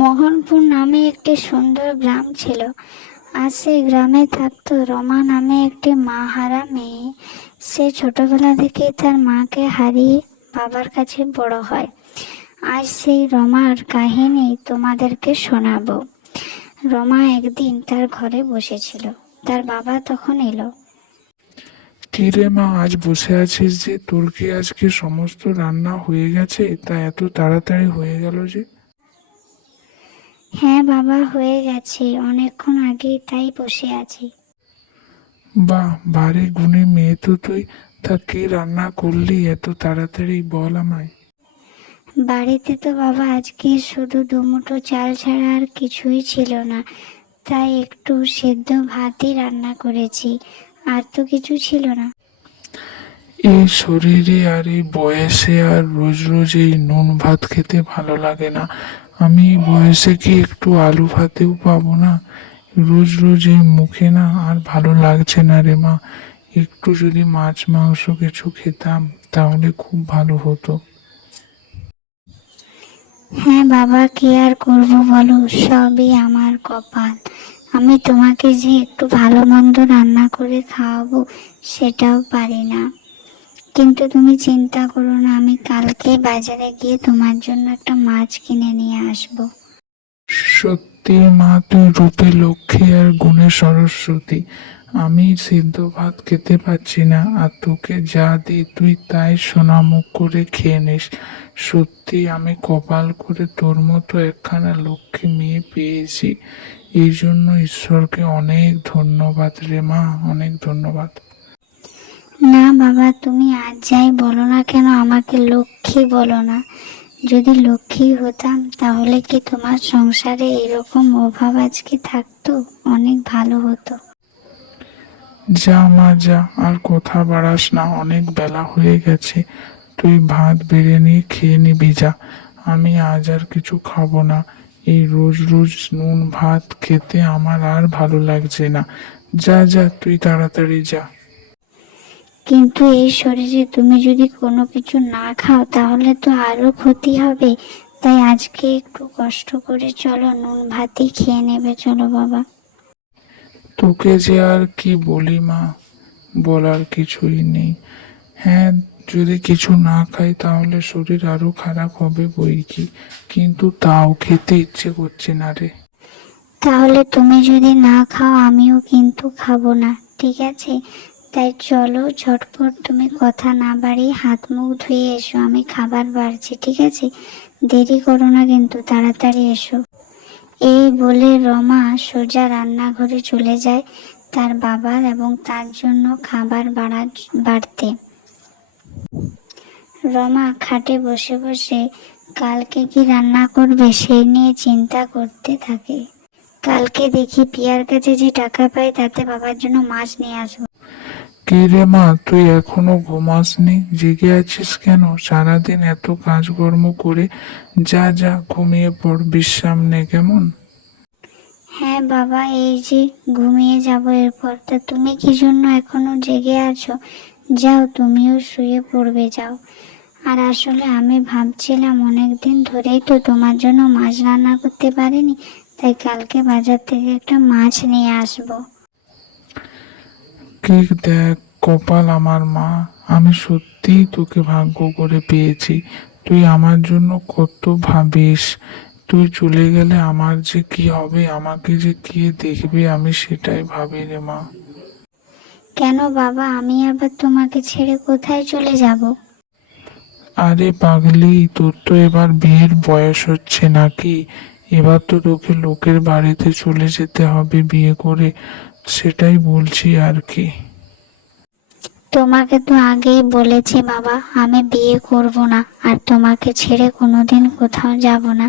মোহনপুর নামে একটি সুন্দর গ্রাম ছিল। আর সেই গ্রামে থাকতো রমা নামে একটি মাহারা মেয়ে। সে ছোটবেলা থেকেই তার মাকে হারিয়ে বাবার কাছে বড় হয়। আজ সেই রমার কাহিনী তোমাদেরকে শোনাবো। রমা একদিন তার ঘরে বসেছিল। তার বাবা তখন এলো। কি রে মা, আজ বসে আছিস যে? তোর কি আজকে সমস্ত রান্না হয়ে গেছে? তা এত তাড়াতাড়ি হয়ে গেল যে? হ্যাঁ বাবা, হয়ে গেছে অনেকক্ষণ আগেই, তাই বসে আছি। বাহ, ভারী গুণী মেয়ে তো তুই। তা কি রান্না করলি এত তাড়াতাড়ি, বল আমায়। বাড়িতে তো বাবা আজকে শুধু দুমুঠো চাল ছাড়া আর কিছুই ছিল না, তাই একটু সেদ্ধ ভাতই রান্না করেছি। আর তো কিছু ছিল না। এই শরীরে আর এই বয়সে আর রোজ রোজ এই নুন ভাত খেতে ভালো লাগে না। আমি এই বয়সে কি একটু আলু ভাতেও পাবো না? রোজ রোজ এই মুখে না আর ভালো লাগছে না রে মা। একটু যদি মাছ মাংস কিছু খেতাম তাহলে খুব ভালো হতো। হ্যাঁ বাবা, কি আর করবো বলো, সবই আমার কপাল। আমি তোমাকে যে একটু ভালো মন্দ রান্না করে খাওয়াবো সেটাও পারি না। কিন্তু তুমি চিন্তা করো না, আমি কালকে বাজারে গিয়ে তোমার জন্য একটা মাছ কিনে নিয়ে আসবো। সত্যি মা, তুই রূপে লক্ষ্মী আর গুণে সরস্বতী। আমি সিদ্ধ ভাত খেতে পাচ্ছি না, আর তোকে যা দিই তুই তাই সোনামুখ করে খেয়ে নিস। সত্যি আমি কপাল করে তোর মতো একখানা লক্ষ্মী মেয়ে পেয়েছি। এই জন্য ঈশ্বরকে অনেক ধন্যবাদ রে মা, অনেক ধন্যবাদ। না বাবা, তুমি আর যাই বলো না কেন আমাকে লক্ষ্মী বলো না। যদি লক্ষ্মী হতাম তাহলে কি তোমার সংসারে এরকম অভাব আজকে থাকতো? অনেক ভালো হতো। যা মা যা, আর কথা বাড়াস না, অনেক বেলা হয়ে গেছে। তুই ভাত বেড়ে নিয়ে খেয়ে নিবি যা। আমি আজ আর কিছু খাবো না। এই রোজ রোজ নুন ভাত খেতে আমার আর ভালো লাগছে না। যা যা, তুই তাড়াতাড়ি যা। কিন্তু এই শরীরে তুমি যদি কোনো কিছু না খাও তাহলে তো আরো ক্ষতি হবে। তাই আজকে একটু কষ্ট করে চলো, নুন ভাতই খেয়ে নেবে, চলো বাবা। তোকে যে আর কি বলি মা, বলার কিছুই নেই। হ্যাঁ, যদি কিছু না খাই তাহলে শরীর আরো খারাপ হবে বই কি, কিন্তু তাও খেতে ইচ্ছে করছে না রে। তাহলে তুমি যদি না খাও আমিও কিন্তু খাবো না, ঠিক আছে? তাই চলো ঝটপট, তুমি কথা না বাড়িয়ে হাত মুখ ধুয়ে এসো, আমি খাবার বাড়ছি, ঠিক আছে? দেরি করো না কিন্তু, তাড়াতাড়ি এসো। এই বলে রমা সোজা রান্নাঘরে চলে যায় তার বাবার এবং তার জন্য খাবার বাড়তে। রমা খাটে বসে বসে কালকে কি রান্না করবে সেই নিয়ে চিন্তা করতে থাকে। কালকে দেখি পিয়ার কাছে যে টাকা পাই তাতে বাবার জন্য মাছ নিয়ে আসবো। কে রে মা, তুই এখনো ঘুমাসনি? জেগে আছিস কেন সারাদিন এত কাজকর্ম করে? যা যা, ঘুমিয়ে পড়, বিশ্রাম নে কেমন। হ্যাঁ বাবা, এই যে ঘুমিয়ে যাব এরপর। তা তুমি কি জন্য এখনো জেগে আছো? যাও, তুমিও শুয়ে পড়বে, যাও। আর আসলে আমি ভাবছিলাম অনেকদিন ধরেই তো তোমার জন্য মাছ রান্না করতে পারিনি, তাই কালকে বাজার থেকে একটা মাছ নিয়ে আসবো। কি দেখ কপাল আমার মা, আমি সত্যিই তোকে ভাগ্য করে পেয়েছি। তুই আমার জন্য কত ভাবিস। তুই চলে গেলে আমার যে কি হবে, আমাকে যে কে দেখবে, আমি সেটাই ভাবি রে মা। কেন বাবা, আমি আবার তোমাকে ছেড়ে কোথায় চলে যাব? আরে পাগলি, তোর তো এবার বিয়ের বয়স হচ্ছে নাকি? এবার তো তোকে লোকের বাড়িতে চলে যেতে হবে বিয়ে করে। সেটাই বলছি আর কি। তোমাকে তো আগেই বলেছি বাবা, আমি বিয়ে করব না, আর তোমাকে ছেড়ে কোনোদিন কোথাও যাব না।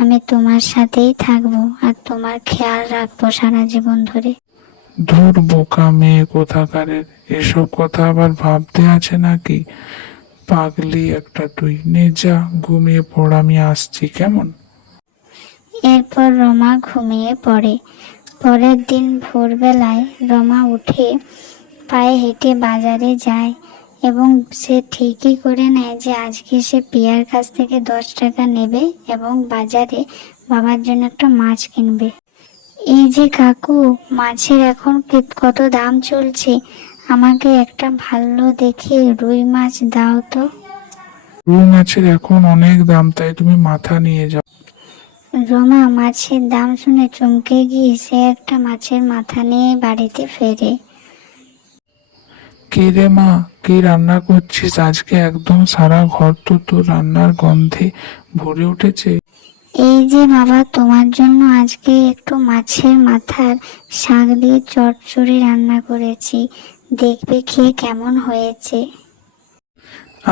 আমি তোমার সাথেই থাকবো আর তোমার খেয়াল রাখবো সারা জীবন ধরে। ধুর বোকা মেয়ে কোথাকারের, এসব কথা আবার ভাবতে আছে নাকি? পাগলি একটা তুই, নে যা ঘুমিয়ে পড়, আমি আসছি কেমন। এরপর রমা ঘুমিয়ে পড়ে। পরের দিন ভোরবেলায় রমা উঠে পায়ে হেঁটে বাজারে যায় এবং সে ঠিকই করে নেয় যে আজকে সে পিয়ার কাছ থেকে 10 টাকা নেবে এবং বাজারে বাবার জন্য একটা মাছ কিনবে। এই যে কাকু, মাছের এখন কত দাম চলছে, আমাকে একটা ভালো দেখে রুই মাছ দাও তো। রুই মাছের এখন অনেক দাম, তাই তুমি মাথা নিয়ে যাও। রমা মাছের দাম শুনে চমকে গিয়ে সে একটা মাছের মাথা নিয়ে বাড়িতে ফেরে। কে রে মা, কি রান্না করছিস আজকে? একদম সারা ঘর তো তোর রান্নার গন্ধে ভরে উঠেছে। এই যে বাবা, তোমার জন্য আজকে একটু মাছের মাথার শাক দিয়ে চচ্চড়ি রান্না করেছি, দেখবে খেয়ে কেমন হয়েছে।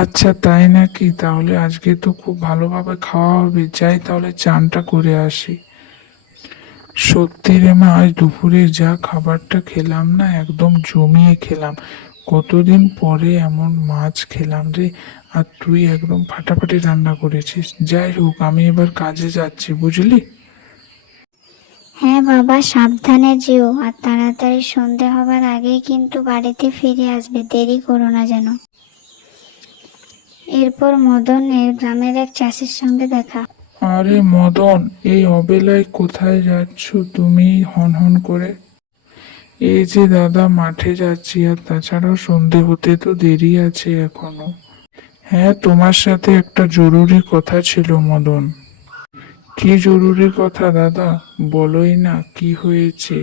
আচ্ছা তাই নাকি? তাহলে আজকে তো খুব ভালোভাবে খাওয়া হবে, যাই তাহলে চানটা করে আসি। সত্যি রে মা, আজ দুপুরে যা খাবারটা খেলাম না, একদম জমিয়ে খেলাম। কতদিন পরে এমন মাছ খেলাম রে। আর তুই একদম ফাটাফাটি রান্না করেছিস। যাই হোক, আমি এবার কাজে যাচ্ছি, বুঝলি? হ্যাঁ বাবা, সাবধানে যেও, আর তাড়াতাড়ি সন্ধে হবার আগেই কিন্তু বাড়িতে ফিরে আসবে, দেরি করো না যেন। এরপর মদনের গ্রামের এক চাষির সঙ্গে দেখা। আরে মদন, এই অবেলায় কোথায় যাচ্ছ তুমি হন হন করে? এই যে দাদা, মাঠে যাচ্ছি, আর তাছাড়াও সন্ধে হতে তো দেরি আছে এখনো। হ্যাঁ, তোমার সাথে একটা জরুরি কথা ছিল মদন। কি জরুরি কথা দাদা? বলোই না, কি হয়েছে?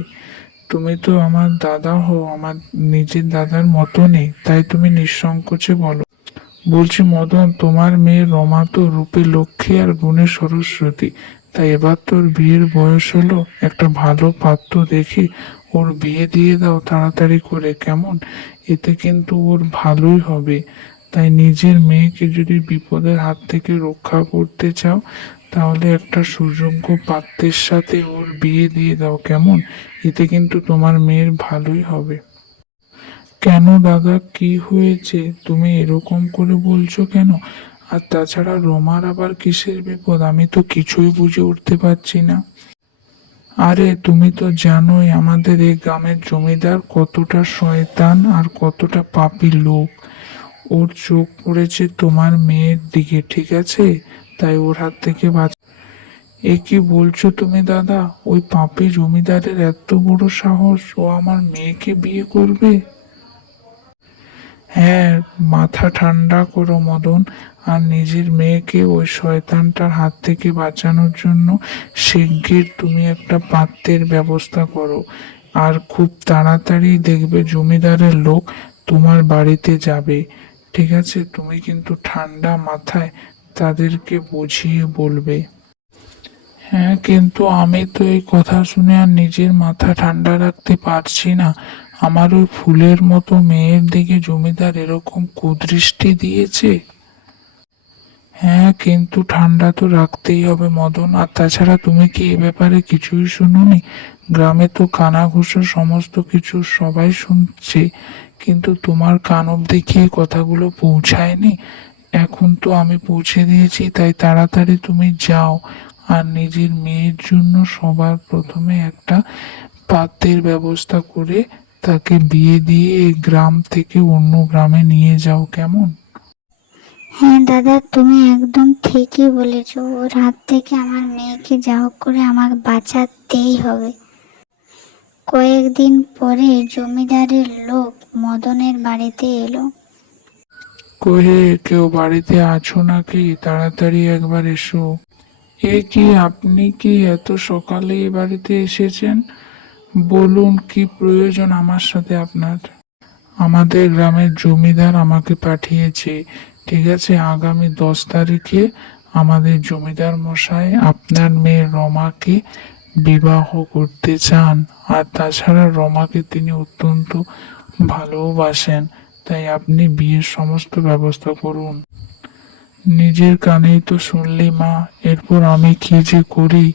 তুমি তো আমার দাদা হও, আমার নিজের দাদার মতো নেই, তাই তুমি নিঃসংকোচে বলো। বলছি মদন, তোমার মেয়ে রমা তো রূপে লক্ষ্মী আর গুণে সরস্বতী, তাই এবার তোর বিয়ের বয়স হলো। একটা ভালো পাত্র দেখি ওর বিয়ে দিয়ে দাও তাড়াতাড়ি করে, কেমন? এতে কিন্তু ওর ভালোই হবে। তাই নিজের মেয়েকে যদি বিপদের হাত থেকে রক্ষা করতে চাও, তাহলে একটা সুযোগ্য পাত্রের সাথে ওর বিয়ে দিয়ে দাও, কেমন? এতে কিন্তু তোমার মেয়ের ভালোই হবে। কেন দাদা, কি হয়েছে? তুমি এরকম করে বলছো কেন? আর তাছাড়া রোমার আবার কিসের বিপদ? আমি তো কিছুই বুঝে উঠতে পারছি না। আরে তুমি তো জানোই আমাদের এই গ্রামের জমিদার কতটা শয়তান আর কতটা পাপী লোক। ওর চোখ পড়েছে তোমার মেয়ের দিকে, ঠিক আছে? তাই ওর হাত থেকে এ কি বলছো তুমি দাদা? ওই পাপী জমিদারের এত বড় সাহস, ও আমার মেয়েকে বিয়ে করবে? হ্যাঁ, মাথা ঠান্ডা করো মদন, আর নিজের মেয়েকে ওই শয়তানটার হাত থেকে বাঁচানোর জন্য শিগগির তুমি একটা পাত্রের ব্যবস্থা করো। আর খুব তাড়াতাড়ি দেখবে জমিদারের লোক তোমার বাড়িতে যাবে। ঠিক আছে? তুমি কিন্তু ঠান্ডা মাথায় তাদেরকে বুঝিয়ে বলবে। হ্যাঁ, কিন্তু আমি তো এই কথা শুনে আর নিজের মাথা ঠান্ডা রাখতে পারছি না। আমার ওই ফুলের মতো মেয়ের দিকে জমিদার এরকম কুদৃষ্টি দিয়েছে। হ্যাঁ, কিন্তু ঠান্ডা তো রাখতেই হবে মদন। আর তাছাড়া তুমি কি এ ব্যাপারে কিছুই শুনোনি? গ্রামে তো কানাঘুষো সমস্ত কিছু সবাই শুনছে, কিন্তু তোমার কান অব্দি কি এই কথাগুলো পৌঁছায়নি? এখন তো আমি পৌঁছে দিয়েছি, তাই তাড়াতাড়ি তুমি যাও আর নিজের মেয়ের জন্য সবার প্রথমে একটা পাত্রের ব্যবস্থা করে তাকে বিয়ে দিয়ে এই গ্রাম থেকে অন্য গ্রামে নিয়ে যাও, কেমন? হ্যাঁ দাদা, তুমি একদম ঠিকই বলেছো, ওর হাত থেকে আমার মেয়েকে যা হোক করে আমার বাঁচাতেই হবে। কয়েকদিন পরে জমিদারের লোক মদনের বাড়িতে এলো। কহে, কেউ বাড়িতে আছো নাকি? তাড়াতাড়ি একবার এসো। এ কি, আপনি কি এত সকালে এ বাড়িতে এসেছেন? বলুন, কি প্রয়োজন আমার সাথে আপনার? আমাদের গ্রামের জমিদার আমাকে পাঠিয়েছে। ঠিক আছে, আগামী 10 তারিখে আমাদের জমিদার মশাই আপনার মেয়ে রমাকে বিবাহ করতে চান। আর তাছাড়া রমাকে তিনি অত্যন্ত ভালোবাসেন, তাই আপনি বিয়ের সমস্ত ব্যবস্থা করুন। নিজের কানেই তো শুনলি মা, এরপর আমি কি যে করি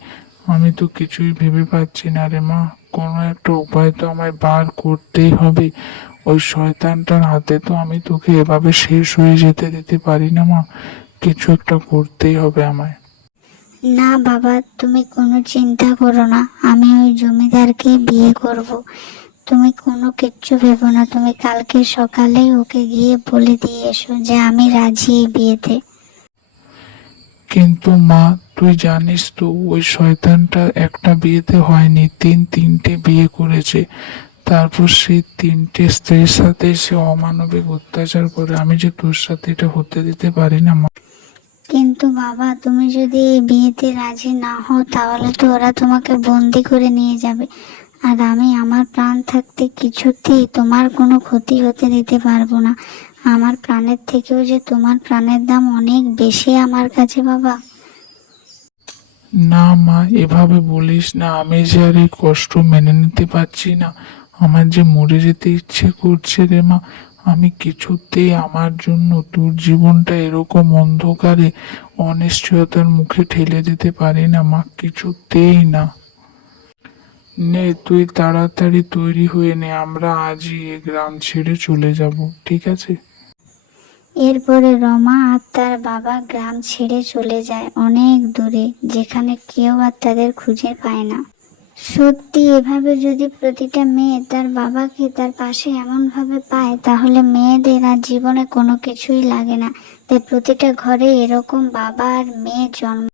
আমি তো কিছুই ভেবে পাচ্ছি না রে মা। কোনো একটা উপায় তো আমায় বার করতেই হবে। ওই শয়তানটার হাতে তো আমি তোকে এভাবে শেষ হয়ে যেতে দিতে পারি না মা। কিছু একটা করতেই হবে আমায়। না বাবা, তুমি কোনো চিন্তা করো না, আমি ওই জমিদারকে বিয়ে করব। তুমি কোনো কিচ্ছু ভেবো না, তুমি কালকে সকালেই ওকে গিয়ে বলে দিয়ে এসো যে আমি রাজি এই বিয়েতে। কিন্তু মা, তুই জানিস তো ওই শয়তানটা একটা বিয়েতে হয়নি, তিনটে বিয়ে করেছে। তারপর সেই তিনটে স্ত্রীর সাথে সে অমানবিক অত্যাচার করে। আমি যে তোর সাথে এটা হতে দিতে পারি না মা। কিন্তু বাবা, তুমি যদি এই বিয়েতে রাজি না হও তাহলে তো ওরা তোমাকে বন্দি করে নিয়ে যাবে। আর আমি আমার প্রাণ থাকতে কিছুতেই তোমার কোনো ক্ষতি হতে দিতে পারবো না। আমার প্রাণের থেকেও যে তোমার প্রাণের দাম অনেক বেশি আমার কাছে বাবা। না মা, এভাবে বলিস না। আমি যে আর এই কষ্ট মেনে নিতে পারছি না। আমার যে মরে যেতে ইচ্ছে করছে রে মা। আমি কিছুতেই আমার জন্য তোর জীবনটা এরকম অন্ধকারে অনিশ্চয়তার মুখে ঠেলে দিতে পারি না মা, কিছুতেই না। নে, তুই তাড়াতাড়ি তৈরি হয়ে নে, আমরা আজই এ গ্রাম ছেড়ে চলে যাব, ঠিক আছে? এরপরে রমা আর তার বাবা গ্রাম ছেড়ে চলে যায় অনেক দূরে, যেখানে কেউ আর তাদের খুঁজে পায় না। সত্যি এভাবে যদি প্রতিটা মেয়ে তার বাবাকে তার পাশে এমন ভাবে পায় তাহলে মেয়েদের আর জীবনে কোনো কিছুই লাগে না। তাই প্রতিটা ঘরে এরকম বাবা আর মেয়ে জন্ম